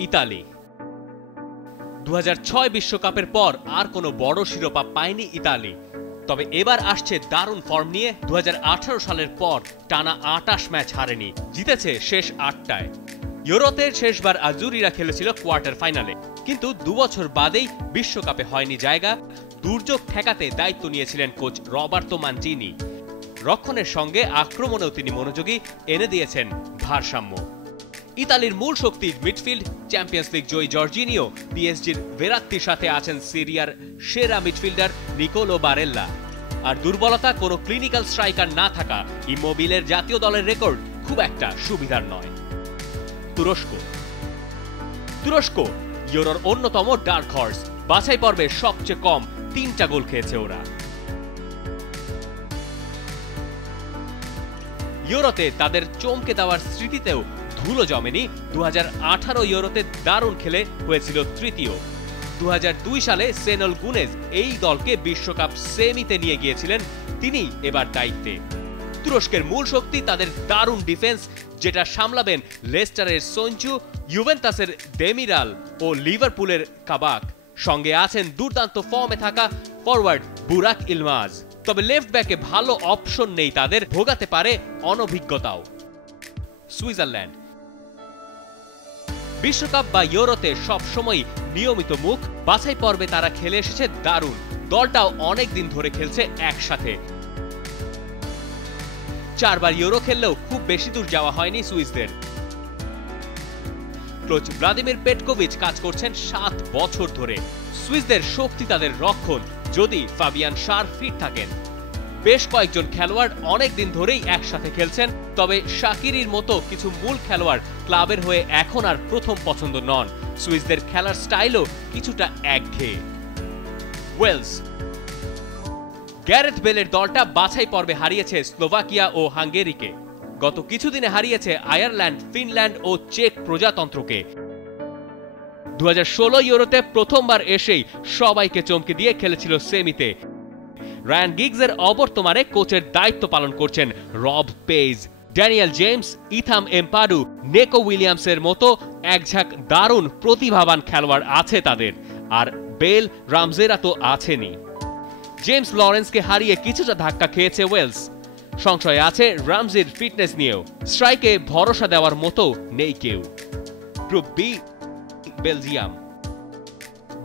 Italy. 2006 বিশ্বকাপের পর আর কোনো বড় শিরোপা পায়নি ইতালি, তবে এবার আসছে দারুণ ফর্ম নিয়ে। 2018 সালের পর টানা 28 ম্যাচ হারেনি, জিতেছে শেষ 8টায়। ইউরোতে শেষবার আজুরিরা খেলেছিল কোয়ার্টার ফাইনালে, কিন্তু 2 বছর বাদেই বিশ্বকাপে হয়নি জায়গা। দুর্যোগ ঠেকাতে দায়িত্ব নিয়েছিলেন কোচ রবার্তো মানচিনি। রক্ষণের সঙ্গে আক্রমণেও তিনি মনোযোগী, এনে দিয়েছেন ভারসাম্য। ইতালির মূল শক্তি মিডফিল্ড। চ্যাম্পিয়ন্স লিগ জয়ী জর্জিনিও, পিএসজির ভেরাত্তির সাথে আছেন সিরিয়ার সেরা মিডফিল্ডার নিকোলো বারেল্লা। আর দুর্বলতা, কোনো ক্লিনিক্যাল স্ট্রাইকার না থাকা ইমোবিলের জাতীয় দলের রেকর্ড খুব একটা সুবিধার নয়। তুরস্ক ইউরোর অন্যতম ডার্ক হর্স। বাছাই পর্বে সবচেয়ে কম 3টা গোল খেয়েছে ওরা। ইউরোতে তাদের চমকে দেওয়ার স্মৃতিতেও ধুলো জমেনি। 2018 ইউরোতে দারুণ খেলে হয়েছিল তৃতীয়। 2002 সালে সেনল গুনেজ এই দলকে বিশ্বকাপ সেমিতে নিয়ে গিয়েছিলেন, তিনি এবার দায়িত্বে। তুরস্কের মূল শক্তি তাদের দারুণ ডিফেন্স, যেটা সামলাবেন লেস্টারের সঞ্চু, ইউভেন্টাসের দেমিরাল ও লিভারপুলের কাবাক। সঙ্গে আছেন দুর্দান্ত ফর্মে থাকা ফরওয়ার্ড বুরাক ইলমাজ। তবে লেফট ব্যাকে ভালো অপশন নেই তাদের, ভোগাতে পারে অনভিজ্ঞতাও। সুইজারল্যান্ড বিশ্বকাপ বা ইউরোতে সবসময় নিয়মিত মুখ। বাছাই পর্বে তারা খেলে এসেছে দারুণ, দলটাও অনেক দিন ধরে খেলছে একসাথে। 4 বার ইউরো খেললেও খুব বেশি দূর যাওয়া হয়নি সুইসদের। কোচ ভ্লাদিমির পেটকোভিচ কাজ করছেন 7 বছর ধরে। সুইসদের শক্তি তাদের রক্ষণ, যদি ফাবিয়ান শার ফিট থাকেন। বেশ কয়েকজন খেলোয়াড় অনেক দিন ধরেই একসাথে খেলছেন, তবে শাকিরির মতো কিছু মূল খেলোয়াড় ক্লাবের হয়ে এখন আর প্রথম পছন্দ নন। সুইসদের খেলার স্টাইলও কিছুটা একঘেয়ে। ওয়েলস গ্যারেথ বেলের দলটা বাছাই পর্বে হারিয়েছে স্লোভাকিয়া ও হাঙ্গেরিকে। গত কিছুদিনে হারিয়েছে আয়ারল্যান্ড, ফিনল্যান্ড ও চেক প্রজাতন্ত্রকে। 2016 ইউরোতে প্রথমবার এসেই সবাইকে চমকে দিয়ে খেলেছিল সেমিতে। রায়ান গিগসের অবর্তমানে কোচের দায়িত্ব পালন করছেন রব পেজ। ড্যানিয়েল জেমস, ইথাম এম্পাডু, নেকো উইলিয়ামসের মতো একঝাঁক দারুণ প্রতিভাবান খেলোয়াড় আছে তাদের। আর বেল, রামজেরা তো আছেনই। জেমস লরেন্সকে হারিয়ে কিছুটা ধাক্কা খেয়েছে ওয়েলস। সংশয় আছে রামজির ফিটনেস নিয়েও। স্ট্রাইকে ভরসা দেওয়ার মতো নেই কেউ। Group B Belgium.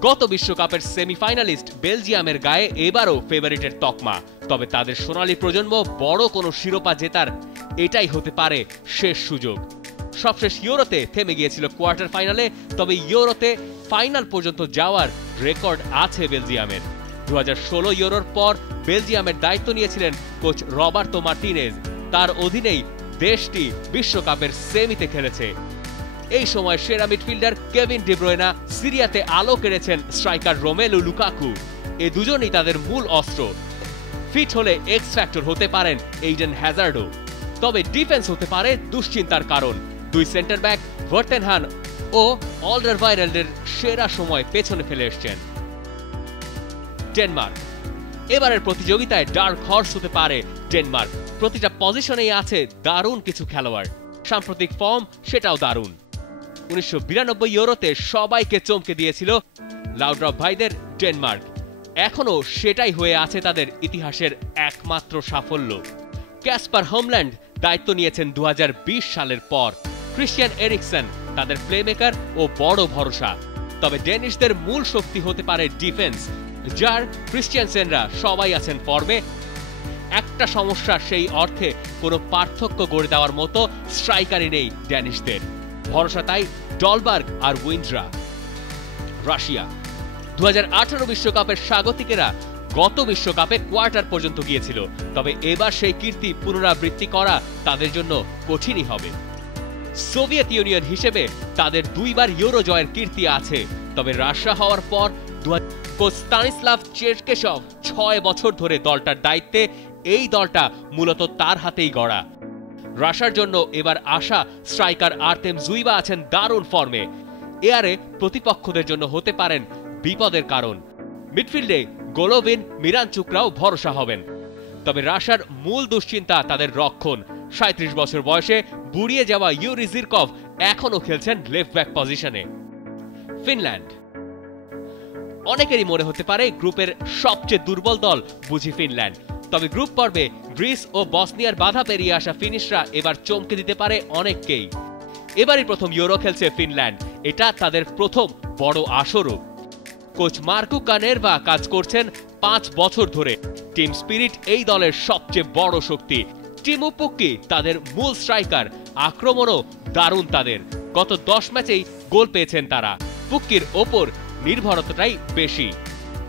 গত বিশ্বকাপের সেমিফাইনালিস্ট বেলজিয়ামের গায়ে এবারও ফেভারিটের তকমা। তবে তাদের সোনালী প্রজন্ম বড় কোনো শিরোপা জেতার এটাই হতে পারে শেষ সুযোগ। সবশেষ ইউরোতে থেমে গিয়েছিল কোয়ার্টার ফাইনালে, তবে ইউরোতে ফাইনাল পর্যন্ত যাওয়ার রেকর্ড আছে বেলজিয়ামের। 2016 ইউরোর পর বেলজিয়ামের দায়িত্ব নিয়েছিলেন কোচ রবার্তো মার্টিনেজ। তার অধীনেই দেশটি বিশ্বকাপের সেমিতে খেলেছে। এই সময় সেরা মিডফিল্ডার কেভিন ডি ব্রুয়না, সিরিয়াতে আলো কেড়েছেন স্ট্রাইকার রোমেলু লুকাকু। এই দুজনই তাদের মূল অস্ত্র। ফিট হলে এক্স ফ্যাক্টর হতে পারেন এইডেন হ্যাজার্ডও। তবে ডিফেন্স হতে পারে দুশ্চিন্তার কারণ। 2 সেন্টার ব্যাক ভার্টেনহান ও অলডারভাইরেল্ডের সেরা সময় পেছনে ফেলে এসছেন। ডেনমার্ক এবারের প্রতিযোগিতায় ডার্ক হর্স হতে পারে ডেনমার্ক। প্রতিটা পজিশনেই আছে দারুণ কিছু খেলোয়াড়। সাম্প্রতিক ফর্ম সেটাও দারুণ। 1992 ইউরোতে সবাইকে চমকে দিয়েছিল লাউড্রপ ভাইদের ডেনমার্ক। এখনো সেটাই হয়ে আছে তাদের ইতিহাসের একমাত্র সাফল্য। ক্যাসপার হোমল্যান্ড দায়িত্ব নিয়েছেন 2020 সালের পর। ক্রিশ্চিয়ান এরিকসন তাদের প্লেমেকার ও বড় ভরসা। তবে ডেনিশদের মূল শক্তি হতে পারে ডিফেন্স, যার ক্রিশ্চিয়ানসেনরা সবাই আছেন ফর্মে। একটা সমস্যা, সেই অর্থে কোনো পার্থক্য গড়ে দেওয়ার মতো স্ট্রাইকারই নেই ড্যানিশদের। ভরসা তাই ডলবার্গ আর উইন্ড্রা। রাশিয়া 2018 বিশ্বকাপের স্বাগতিকেরা গত বিশ্বকাপে কোয়ার্টার পর্যন্ত গিয়েছিল, তবে এবার সেই কীর্তি পুনরাবৃত্তি করা তাদের জন্য কঠিনই হবে। সোভিয়েত ইউনিয়ন হিসেবে তাদের 2 বার ইউরো জয়ের কীর্তি আছে, তবে রাশিয়া হওয়ার পর কোচ স্তানিস্লাভ চেরকেশভ 6 বছর ধরে দলটার দায়িত্বে। এই দলটা মূলত তার হাতেই গড়া। রাশিয়ার জন্য এবার আশা স্ট্রাইকার আর্তেম জুইবা আছেন দারুণ ফর্মে। এয়ারে প্রতিপক্ষদের জন্য হতে পারেন বিপদের কারণ। মিডফিল্ডে গোলোভিন, মিরানচুকরাও ভরসা হবেন। তবে রাশিয়ার মূল দুশ্চিন্তা তাদের রক্ষণ। 37 বছর বয়সে বুড়িয়ে যাওয়া ইউরি জিরকভ এখনও খেলছেন লেফট ব্যাক পজিশনে। ফিনল্যান্ড। অনেকেরই মনে হতে পারে গ্রুপের সবচেয়ে দুর্বল দল বুঝি ফিনল্যান্ড, তবে গ্রুপ পর্বে গ্রিস ও বসনিয়ার বাধা পেরিয়ে আসা ফিনিশরা এবার চমকে দিতে পারে অনেককেই। এবারই প্রথম ইউরো খেলছে ফিনল্যান্ড, এটা তাদের প্রথম বড় আসরও। কোচ মার্কো কানেরভা কাজ করছেন 5 বছর ধরে। টিম স্পিরিট এই দলের সবচেয়ে বড় শক্তি। টিমু পুক্কি তাদের মূল স্ট্রাইকার, আক্রমণও দারুণ তাদের। গত 10 ম্যাচেই গোল পেয়েছেন তারা। পুক্কির ওপর নির্ভরতাটাই বেশি।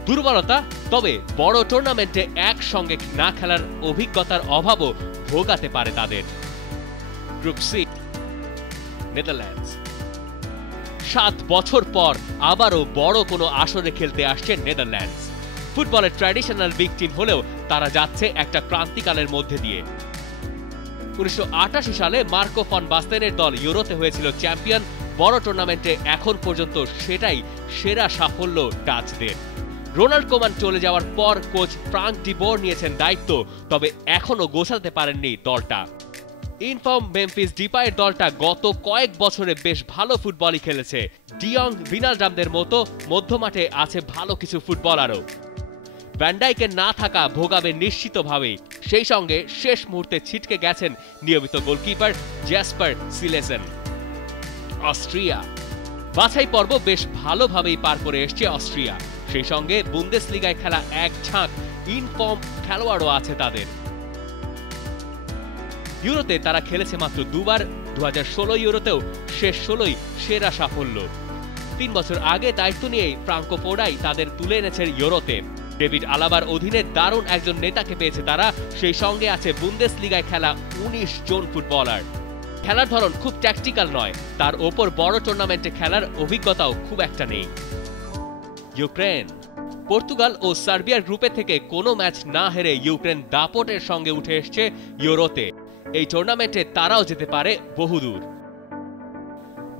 দুর্বলতা, তবে বড় টুর্নামেন্টে একসঙ্গে না খেলার অভিজ্ঞতার অভাবও ভোগাতে পারে তাদের। Group C, Netherlands. 7 বছর পর আবারও বড় কোনো আসরে খেলতে আসছে নেদারল্যান্ডস। ফুটবলের ট্র্যাডিশনাল বিগ টিম হলেও তারা যাচ্ছে একটা ক্রান্তিকালের মধ্যে দিয়ে। 1988 সালে মার্কো ফন বাস্তেনের দল ইউরোতে হয়েছিল চ্যাম্পিয়ন। বড় টুর্নামেন্টে এখন পর্যন্ত সেটাই সেরা সাফল্য ডাচদের। রোনাল্ড কোমান চলে যাওয়ার পর কোচ ফ্রাঙ্ক ডি বোর নিয়েছেন দায়িত্ব, তবে এখনো গোছাতে পারেননি দলটা। ইনফর্ম মেমফিস ডিপাইয়ের দলটা গত কয়েক বছরে বেশ ভালো ফুটবলই খেলেছে। ডিয়ং, ভিনালডামদের মতো মধ্যমাঠে আছে ভালো কিছু ফুটবলারও। ভ্যান ডাইকের না থাকা ভোগাবে নিশ্চিতভাবেই। সেই সঙ্গে শেষ মুহূর্তে ছিটকে গেছেন নিয়মিত গোলকিপার জ্যাসপার সিলেসেন। অস্ট্রিয়া বাছাই পর্ব বেশ ভালোভাবেই পার করে এসছে অস্ট্রিয়া। সেই সঙ্গে বুন্দেসলিগায় খেলা এক ঝাঁক ইনফর্ম খেলোয়াড়ও আছে তাদের। ইউরোতে তারা খেলেছে মাত্র 2 বার। 2016 ইউরোতেও শেষ 16ই সেরা সাফল্য। 3 বছর আগে দায়িত্ব নিয়েই ফ্রাঙ্কো ফোর্ডাই তাদের তুলে এনেছে ইউরোতে। ডেভিড আলাবার অধীনে দারুণ একজন নেতাকে পেয়েছে তারা। সেই সঙ্গে আছে বুন্দেসলিগায় খেলা 19 জন ফুটবলার। খেলার ধরন খুব ট্যাকটিক্যাল নয়, তার ওপর বড় টুর্নামেন্টে খেলার অভিজ্ঞতাও খুব একটা নেই। ইউক্রেন। পর্তুগাল ও সার্বিয়ার গ্রুপে থেকে কোনো ম্যাচ না হেরে ইউক্রেন দাপটের সঙ্গে উঠে এসছে ইউরোতে। এই টুর্নামেন্টে তারাও যেতে পারে বহুদূর।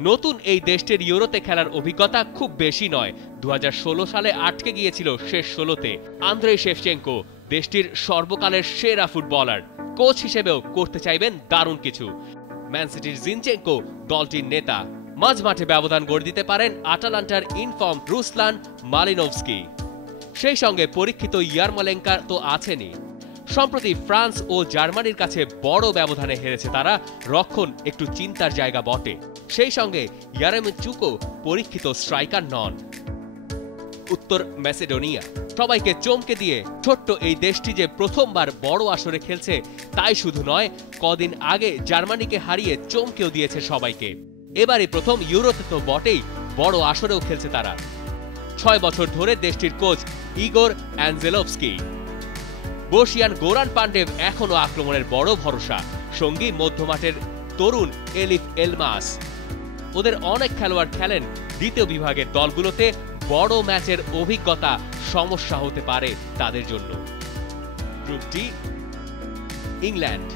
নতুন এই দেশটির ইউরোতে খেলার অভিজ্ঞতা খুব বেশি নয়। 2016 সালে আটকে গিয়েছিল শেষ 16তে। আন্দ্রেই শেভচেঙ্কো দেশটির সর্বকালের সেরা ফুটবলার। কোচ হিসেবেও করতে চাইবেন দারুণ কিছু। ম্যান সিটির জিনচেঙ্কো দলটির নেতা। মাঝমাঠে ব্যবধান গড়ে দিতে পারেন আটালান্টার ইনফর্ম রুসলান মালিনোভস্কি। সেই সঙ্গে পরীক্ষিত ইয়ারমোলেঙ্কা তো আছেনই। সম্প্রতি ফ্রান্স ও জার্মানির কাছে বড় ব্যবধানে হেরেছে তারা। রক্ষণ একটু চিন্তার জায়গা বটে। সেই সঙ্গে ইয়ারেমিচুকো পরীক্ষিত স্ট্রাইকার নন। উত্তর ম্যাসেডোনিয়া সবাইকে চমকে দিয়ে ছোট্ট এই দেশটি যে প্রথমবার বড় আসরে খেলছে তাই শুধু নয়, কদিন আগে জার্মানিকে হারিয়ে চমকেও দিয়েছে সবাইকে। এবারই প্রথম ইউরোতে তো বটেই, বড় আসরেও খেলছে তারা। 6 বছর ধরে দেশটির কোচ ইগোর অ্যাঞ্জেলোভস্কি। বর্ষিয়ান গোরান পান্ডেভ এখনো আক্রমণের বড় ভরসা। সঙ্গী মধ্যমাঠের তরুণ এলিফ এলমাস। ওদের অনেক খেলোয়াড় খেলেন দ্বিতীয় বিভাগের দলগুলোতে। বড় ম্যাচের অভিজ্ঞতা সমস্যা হতে পারে তাদের জন্য। Group D, England.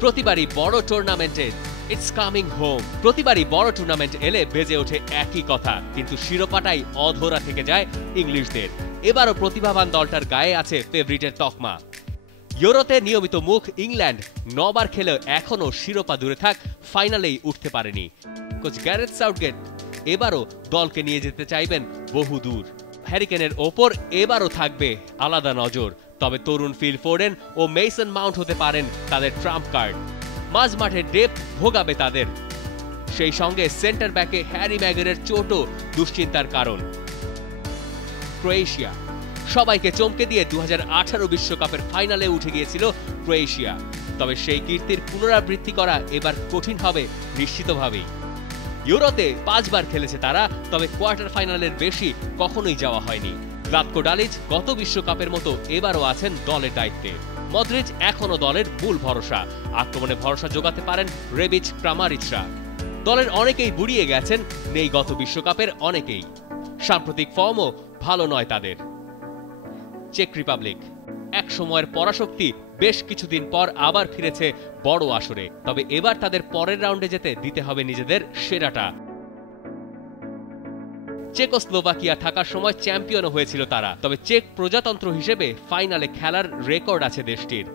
প্রতিবারই বড় টুর্নামেন্টে ইটস কামিং হোম। প্রতিবারই বড় টুর্নামেন্ট এলে বেজে ওঠে একই কথা, কিন্তু শিরোপাটাই অধরা থেকে যায় ইংলিশদের। এবারও প্রতিভাবান দলটার গায়ে আছে ফেভারিটের তকমা। ইউরোতে নিয়মিত মুখ ইংল্যান্ড 9 বার খেলেও এখনো শিরোপা দূরে থাক, ফাইনালেই উঠতে পারেনি। কোচ গ্যারেথ সাউথগেট এবারও দলকে নিয়ে যেতে চাইবেন বহু দূর। হ্যারিকেনের ওপর এবারও থাকবে আলাদা নজর। তবে তরুণ ফিল ফোডেন ও মেইসন মাউন্ট হতে পারেন তাদের ট্রাম্প কার্ড। মাঝমাঠের ডেপথ ভোগাবে তাদের। সেই সঙ্গে সেন্টার ব্যাকে হ্যারি ম্যাগুয়ারের চোটও দুশ্চিন্তার কারণ। ক্রোয়েশিয়া সবাইকে চমকে দিয়ে 2018 বিশ্বকাপের ফাইনালে উঠে গিয়েছিল ক্রোয়েশিয়া। তবে সেই কীর্তির পুনরাবৃত্তি করা এবার কঠিন হবে নিশ্চিতভাবেই। ইউরোতে 5 বার খেলেছে তারা, তবে কোয়ার্টার ফাইনালের বেশি কখনোই যাওয়া হয়নি। গ্লাতকো ডালিচ গত বিশ্বকাপের মতো এবারও আছেন দলের দায়িত্বে। মদ্রিচ এখনো দলের মূল ভরসা। আক্রমণে ভরসা যোগাতে পারেন রেবিচ, ক্রামারিচরা। দলের অনেকেই বুড়িয়ে গেছেন, নেই গত বিশ্বকাপের অনেকেই। সাম্প্রতিক ফর্মও ভালো নয় তাদের। চেক রিপাবলিক এক সময়ের পরাশক্তি বেশ কিছুদিন পর আবার ফিরেছে বড় আসরে। তবে এবার তাদের পরের রাউন্ডে যেতে দিতে হবে নিজেদের সেরাটা। চেকোস্লোভাকিয়া থাকার সময় চ্যাম্পিয়নও হয়েছিল তারা। তবে চেক প্রজাতন্ত্র হিসেবে ফাইনালে খেলার রেকর্ড আছে দেশটির।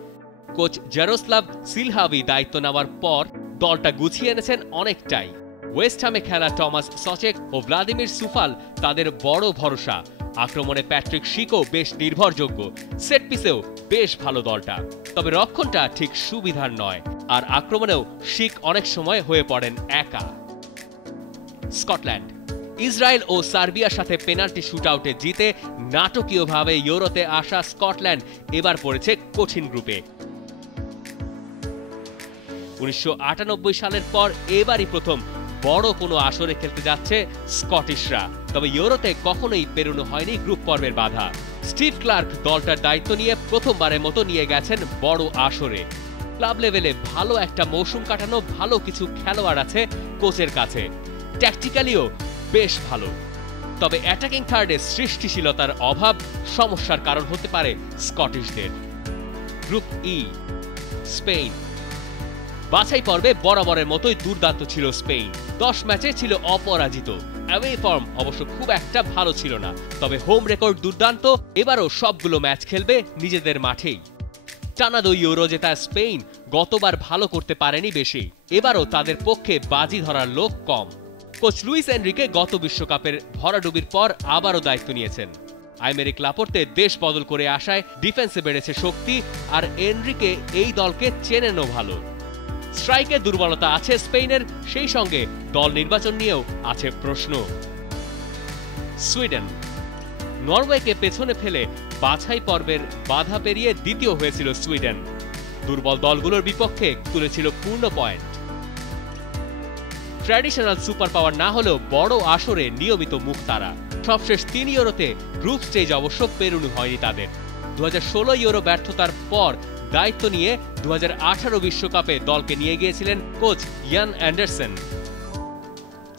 কোচ জারোস্লাভ সিলহাভি দায়িত্ব নেওয়ার পর দলটা গুছিয়ে এনেছেন অনেকটাই। ওয়েস্ট হামে খেলা টমাস সচেক ও ভ্লাদিমির সুফাল তাদের বড় ভরসা। আক্রমণে প্যাট্রিক শিকও বেশ নির্ভরযোগ্য, সেট পিসেও বেশ ভালো দলটা। তবে রক্ষণটা ঠিক সুবিধার নয়, আর আক্রমণেও শিক অনেক সময় হয়ে পড়েন একা। স্কটল্যান্ড ইসরায়েল ও সার্বিয়ার সাথে পেনাল্টি শুটআউটে জিতে নাটকীয়ভাবে ইউরোতে আসা স্কটল্যান্ড এবার পড়েছে কঠিন গ্রুপে। 1998 সালের পর এবারই প্রথম বড় কোনো আসরে খেলতে যাচ্ছে স্কটিশরা। তবে ইউরোতে কখনোই পেরোনো হয়নি গ্রুপ পর্বের বাধা। স্টিভ ক্লার্ক দলটার দায়িত্ব নিয়ে প্রথমবারের মতো নিয়ে গেছেন বড় আসরে। ক্লাব লেভেলে ভালো একটা মৌসুম কাটানো ভালো কিছু খেলোয়াড় আছে কোচের কাছে, ট্যাকটিক্যালিও বেশ ভালো। তবে অ্যাটাকিং থার্ডে সৃষ্টিশীলতার অভাব সমস্যার কারণ হতে পারে স্কটিশদের। গ্রুপ ই স্পেন বাছাই পর্বে বরাবরের মতোই দুর্দান্ত ছিল স্পেন। 10 ম্যাচে ছিল অপরাজিত। অ্যাওয়ে ফর্ম অবশ্য খুব একটা ভালো ছিল না, তবে হোম রেকর্ড দুর্দান্ত। এবারও সবগুলো ম্যাচ খেলবে নিজেদের মাঠেই। টানা 2 ইউরো জেতা স্পেন গতবার ভালো করতে পারেনি বেশি, এবারও তাদের পক্ষে বাজি ধরার লোক কম। কোচ লুইস এনরিকে গত বিশ্বকাপের ভরাডুবির পর আবারও দায়িত্ব নিয়েছেন। আইমেরিক লাপোর্তে দেশ বদল করে আসায় ডিফেন্সে বেড়েছে শক্তি, আর এনরিকে এই দলকে চেনেনও ভালো। স্ট্রাইকে দুর্বলতা আছে স্পেনের, সেই সঙ্গে দল নির্বাচন নিয়েও আছে প্রশ্ন। সুইডেন নরওয়েকে পেছনে ফেলে বাছাই পর্বের বাধা পেরিয়ে দ্বিতীয় হয়েছিল সুইডেন। দুর্বল দলগুলোর বিপক্ষে তুলেছিল পূর্ণ পয়েন্ট। ট্র্যাডিশনাল সুপার পাওয়ার না হলেও বড় আসরে নিয়মিত মুখ তারা। সবশেষ 3 ইউরোতে গ্রুপ স্টেজ অবশ্য পেরোনো হয়নি তাদের। 2016 ইউরো ব্যর্থতার পর দায়িত্ব নিয়ে 2018 বিশ্বকাপে দলকে নিয়ে গিয়েছিলেন কোচ ইয়ান অ্যান্ডারসন।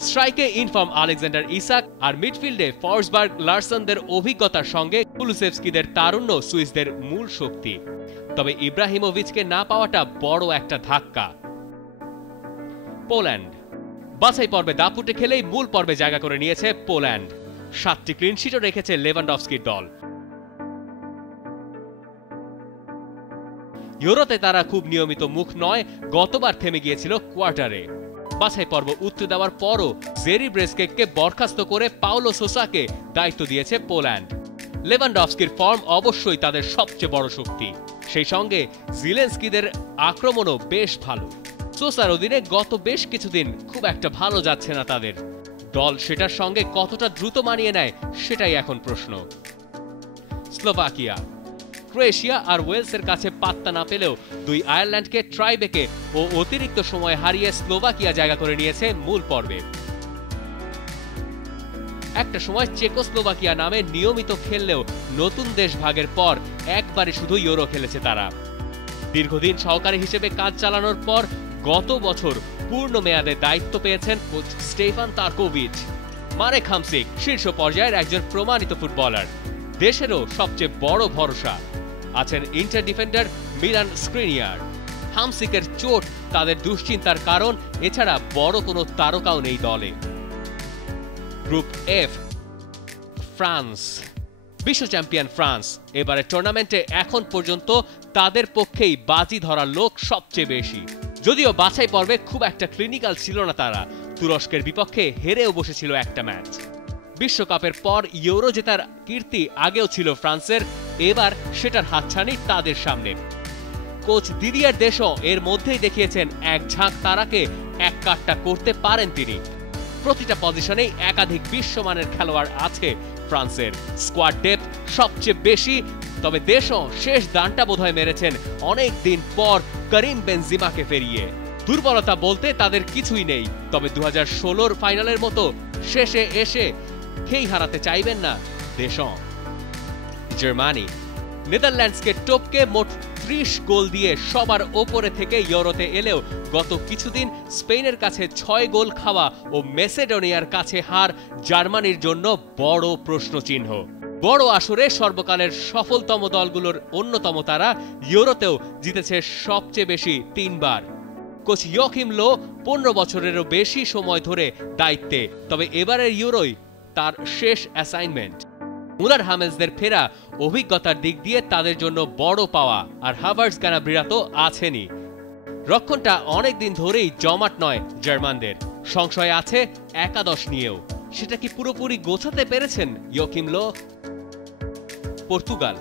স্ট্রাইকে ইনফর্ম আলেকজান্ডার ইসাক, আর মিডফিল্ডে ফর্সবার্গ লারসনদের অভিজ্ঞতার সঙ্গে কুলুসেভস্কিদের তারুণ্য সুইসদের মূল শক্তি। তবে ইব্রাহিমোভিচকে না পাওয়াটা বড় একটা ধাক্কা। পোল্যান্ড বাছাই পর্বে দাপুটে খেলেই মূল পর্বে জায়গা করে নিয়েছে পোল্যান্ড। 7টি ক্লিনশিটও রেখেছে লেভানডফস্কির দল। ইউরোতে তারা খুব নিয়মিত মুখ নয়, গতবার থেমে গিয়েছিল কোয়ার্টারে। বাছাই পর্ব উতরে দেওয়ার পরও জেরি ব্রেসকেককে বরখাস্ত করে পাওলো সোসাকে দায়িত্ব দিয়েছে পোল্যান্ড। লেভানডফস্কির ফর্ম অবশ্যই তাদের সবচেয়ে বড় শক্তি, সেই সঙ্গে জিলেন্সকিদের আক্রমণও বেশ ভালো। সোসার অধীনে গত বেশ কিছুদিন খুব একটা ভালো যাচ্ছে না তাদের। দল সেটার সঙ্গে কতটা দ্রুত মানিয়ে নেয় সেটাই এখন প্রশ্ন। স্লোভাকিয়া ক্রোয়েশিয়া আর ওয়েলসের কাছে পাত্তা না পেলেও 2 আয়ারল্যান্ডকে ট্রাইবেকে ও অতিরিক্ত সময় হারিয়ে স্লোভাকিয়া জায়গা করে নিয়েছে মূল পর্বে। একটা সময় চেকোস্লোভাকিয়া নামে নিয়মিত খেললেও নতুন দেশ ভাগের পর একবারে শুধু ইউরো খেলেছে তারা। দীর্ঘদিন সহকারী হিসেবে কাজ চালানোর পর গত বছর পূর্ণ মেয়াদে দায়িত্ব পেয়েছেন কোচ স্টেফান তার্কোভিচ। মারেক হামসিক শীর্ষ পর্যায়ের একজন প্রমাণিত ফুটবলার, দেশেরও সবচেয়ে বড় ভরসা। আছেন ইন্টার ডিফেন্ডার মিলান স্ক্রিনিয়ার। হামসিকের চোট তাদের দুশ্চিন্তার কারণ, এছাড়া বড় কোনো তারকাও নেই দলে। গ্রুপ এফ ফ্রান্স বিশ্ব চ্যাম্পিয়ন ফ্রান্স এবারে টুর্নামেন্টে এখন পর্যন্ত তাদের পক্ষেই বাজি ধরার লোক সবচেয়ে বেশি। যদিও বাছাই পর্বে খুব একটা ক্লিনিক্যাল ছিল না তারা, তুরস্কের বিপক্ষে হেরেও বসেছিল একটা ম্যাচ। বিশ্বকাপের পর ইউরো জেতার কীর্তি আগেও ছিল ফ্রান্সের, এবার সেটার হাতছানি তাদের সামনে। কোচ দিদিয়ার দেশও এর মধ্যেই দেখিয়েছেন এক ঝাঁক তারাকে এক কাট্টা করতে পারেন তিনি। প্রতিটা পজিশনেই একাধিক বিশ্বমানের খেলোয়াড় আছে ফ্রান্সের। স্কোয়াড ডেপথ সবচেয়ে বেশি, তবে দেশও শেষ দানটা বোধহয় মেরেছেন অনেক দিন পর করিম বেনজিমাকে ফেরিয়ে। দুর্বলতা বলতে তাদের কিছুই নেই, তবে 2016 ফাইনালের মতো শেষে এসে খেই হারাতে চাইবেন না দেশও। জার্মানি নেদারল্যান্ডসকে টপকে মোট 30 গোল দিয়ে সবার ওপরে থেকে ইউরোতে এলেও গত কিছুদিন স্পেনের কাছে 6 গোল খাওয়া ও মেসেডোনিয়ার কাছে হার জার্মানির জন্য বড় প্রশ্নচিহ্ন। বড় আসরে সর্বকালের সফলতম দলগুলোর অন্যতম তারা, ইউরোতেও জিতেছে সবচেয়ে বেশি 3 বার। কোচ ইয়োকিম লো 15 বছরেরও বেশি সময় ধরে দায়িত্বে, তবে এবারের ইউরোই তার শেষ অ্যাসাইনমেন্ট। মুলার হামেলসদের ফেরা অভিজ্ঞতার দিক দিয়ে তাদের জন্য বড় পাওয়া, আর হাভার্টস গানাব্রিরা তো আছেনই। রক্ষণটা অনেকদিন ধরেই জমাট নয় জার্মানদের। সংশয় আছে একাদশ নিয়েও। সেটা কি পুরোপুরি গোছাতে পেরেছেন ইয়োকিম লো? পর্তুগাল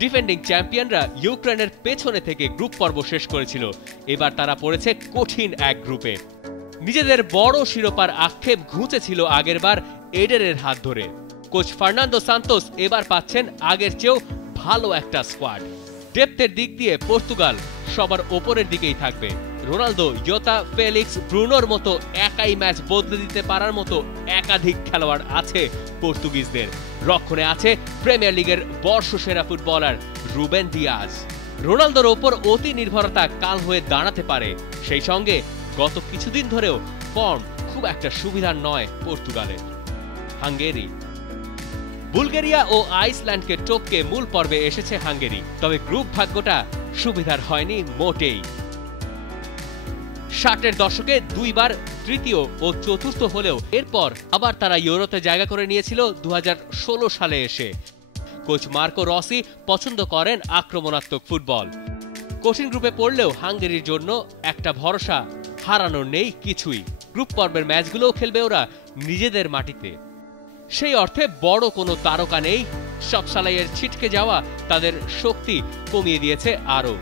ডিফেন্ডিং চ্যাম্পিয়নরা ইউক্রেনের পেছনে থেকে গ্রুপ পর্ব শেষ করেছিল। এবার তারা পড়েছে কঠিন এক গ্রুপে। নিজেদের বড় শিরোপার আক্ষেপ ঘুচেছিল আগেরবার এডেরের হাত ধরে। কোচ ফার্নান্দো সান্তোস এবার পাচ্ছেন আগের চেয়েও ভালো একটা স্কোয়াড। ডেপথের দিক দিয়ে পর্তুগাল সবার ওপরের দিকেই থাকবে। রোনালদো, ইয়োতা, ফেলিক্স, ব্রুনোর মতো একাই ম্যাচ বদলে দিতে পারার মতো একাধিক খেলোয়াড় আছে পর্তুগিজদের। রক্ষণে আছে প্রিমিয়ার লিগের বর্ষসেরা ফুটবলার রুবেন দিয়াজ। রোনালদোর ওপর অতি নির্ভরতা কাল হয়ে দাঁড়াতে পারে। সেই সঙ্গে গত কিছুদিন ধরেও ফর্ম খুব একটা সুবিধার নয় পর্তুগালের। হাঙ্গেরি বুলগেরিয়া ও আইসল্যান্ডকে টপকে মূল পর্বে এসেছে হাঙ্গেরি। তবে গ্রুপ ভাগ্যটা সুবিধার হয়নি মোটেই। 60-এর দশকে দুইবার তৃতীয় ও চতুর্থ হলেও এরপর আবার তারা ইউরোতে জায়গা করে নিয়েছিল 2016 সালে এসে। কোচ মার্কো রসি পছন্দ করেন আক্রমণাত্মক ফুটবল। কঠিন গ্রুপে পড়লেও হাঙ্গেরির জন্য একটা ভরসা, হারানোর নেই কিছুই। গ্রুপ পর্বের ম্যাচগুলোও খেলবে ওরা নিজেদের মাটিতে। সেই অর্থে বড় কোনো তারকা নেই। সব সালাইয়ের ছিটকে যাওয়া তাদের শক্তি কমিয়ে দিয়েছে আরও।